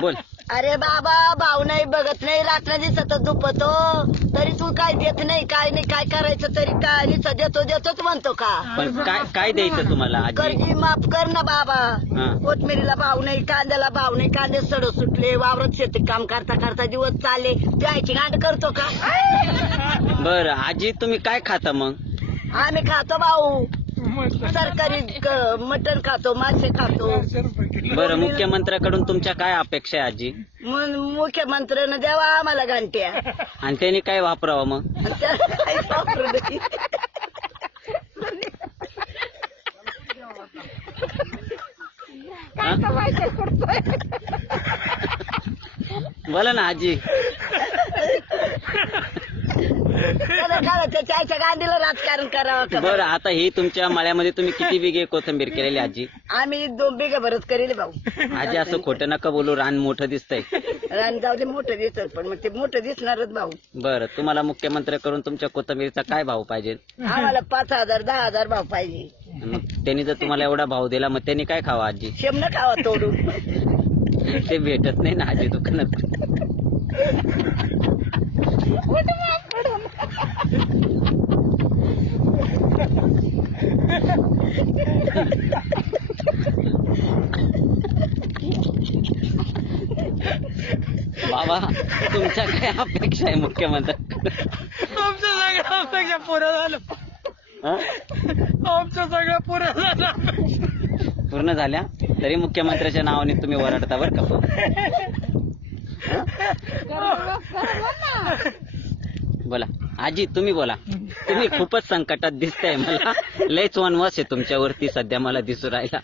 बोल. अरे बाबा भाऊ नाही बघत नाही रात्र दिसत दुपतो तरी तू काय देत नाही काय नाही काय करायचं तरी काय निसत देतोच म्हणतो का. पण काय द्यायचं तुम्हाला आजी? कर्जी माफ कर ना बाबा. कोथमिरीला भाव नाही कांद्याला भाव नाही कांदे सड सुटले वावरात शेती काम करता करता दिवस चालले प्यायची गांड करतो का. बरं आजी तुम्ही काय खाता मग? आम्ही खातो भाऊ सरकारी मटण खातो मासे खातो. बरं मुख्यमंत्र्याकडून तुमच्या काय अपेक्षा आहे आजी? मुख्यमंत्र्यानं द्यावा आम्हाला घंट्या आणि त्यांनी काय वापरावं मग? त्याला काहीच वापरू नये. बोला ना आजी. त्याच्या गांधीला राजकारण करावं. बरं आता ही तुमच्या मळ्यामध्ये तुम्ही किती बिघे कोथिंबीर केलेली आजी? आम्ही 2 बिघे भरत करेल भाऊ. आजी असं खोटं नका बोलू, रान मोठं दिसतंय. रान जाऊ दे मोठं दिसत पण मग ते मोठं दिसणारच भाऊ. बरं तुम्हाला मुख्यमंत्र्याकडून तुमच्या कोथिंबीरचा काय भाव पाहिजे? आम्हाला 5,000 10,000 भाव पाहिजे. मग त्यांनी जर तुम्हाला एवढा भाव दिला मग त्यांनी काय खावा आजी? शेमनं खावा तोडून. ते भेटत नाही ना आजी दुकानात. बाबा तुमच्या काय अपेक्षा आहे मुख्यमंत्री? आमच्या सगळ्या अपेक्षा पुऱ्या झाल्या. आमच्या सगळ्या पुऱ्या झाल्या. पूर्ण झाल्या तरी मुख्यमंत्र्याच्या नावाने तुम्ही ओरडता बरं का. बोला आजी तुम्ही बोला. तुम्ही खूपच संकटात दिसताय मला. लयच वनवास आहे तुमच्यावरती सध्या मला दिसू राहिला.